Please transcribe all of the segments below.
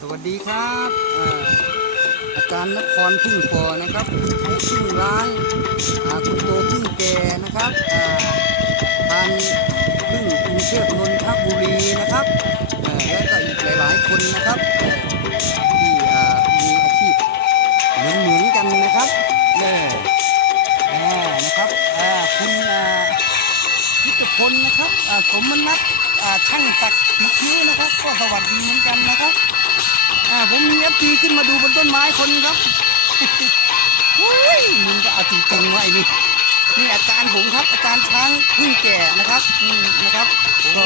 สวัสดีครับอาจารย์นครพึ่งพอนะครับพึ่งร้างอ่าคุณโตพึ่งแก่นะครับพันพึ่งกรุงเทพนนทบุรีนะครับ พิทพลนะครับสมนัทอ่าช่างตักผิวคิ้วนะครับ ก็สวัสดีเหมือนกันนะครับผมมีเอฟซีขึ้นมาดูบนต้นไม้คนครับเฮ้ยมึงก็เอาจริงๆวะไอ้นี่นี่อาจารย์ผมครับ อาจารย์ช้างพึ่งแก่นะครับนะครับก็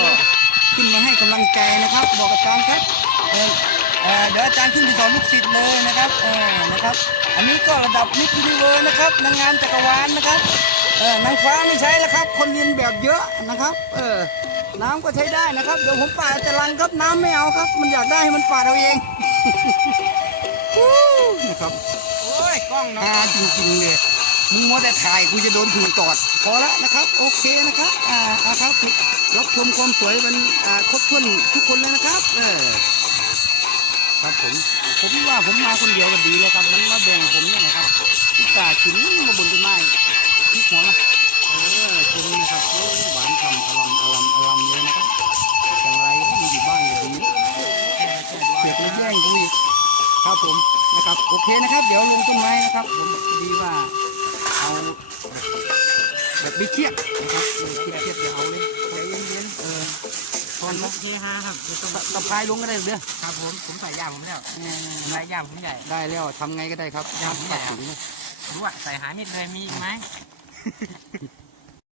ขึ้นมาให้กำลังใจนะครับ บอกอาจารย์ครับเดี๋ยวอาจารย์ขึ้นไปสอนลูกศิษย์เลยนะครับนะครับ อันนี้ก็ระดับมิสยูนิเวิร์นะครับนางงามจักรวาลนะครับ ออนางฟ้าไม่ใช้แล้วครับ คนเรียนแบบเยอะนะครับ เออ น้ำก็ใช้ได้นะครับ เดี๋ยวผมปาดแต่ลังครับน้ำไม่เอาครับ มันอยากได้ให้มันปาดเอาเองฮู้นะครับโอ้ยกล้องเนาะอ่าจริงๆเลยมึงมัวแต่ถ่ายกูจะโดนถูกตอด พอแล้วนะครับ โอเคนะครับอ่าอ่าครับรับชมความสวยมันอ่าครบถ้วนทุกคนเลยนะครับ เออ ครับผม ผมว่าผมมาคนเดียวก็ดีเลยครับ มันมาแบ่งผมเนี่ยนะครับอุตส่าห์ขินมาบนต้นไม้ ครับผมนะครับโอเคนะครับ เดี๋ยวลงต้นไม้นะครับ ผมดีว่าเอาแบบไม่เครียดนะครับไม่เครียดเครียดอย่าเอาเลยใจเย็นๆเออตอนโอเคฮะครับเดี๋ยวต้องตะพายลงก็ได้เด้อครับผมผมใส่ย่ามผมแล้วเออผมใส่ย่ามผมใหญ่ได้แล้วทำไงก็ได้ครับย่ามใหญ่ตัดสินเลยรู้ว่าใส่หามิดเลยมีอีกไหม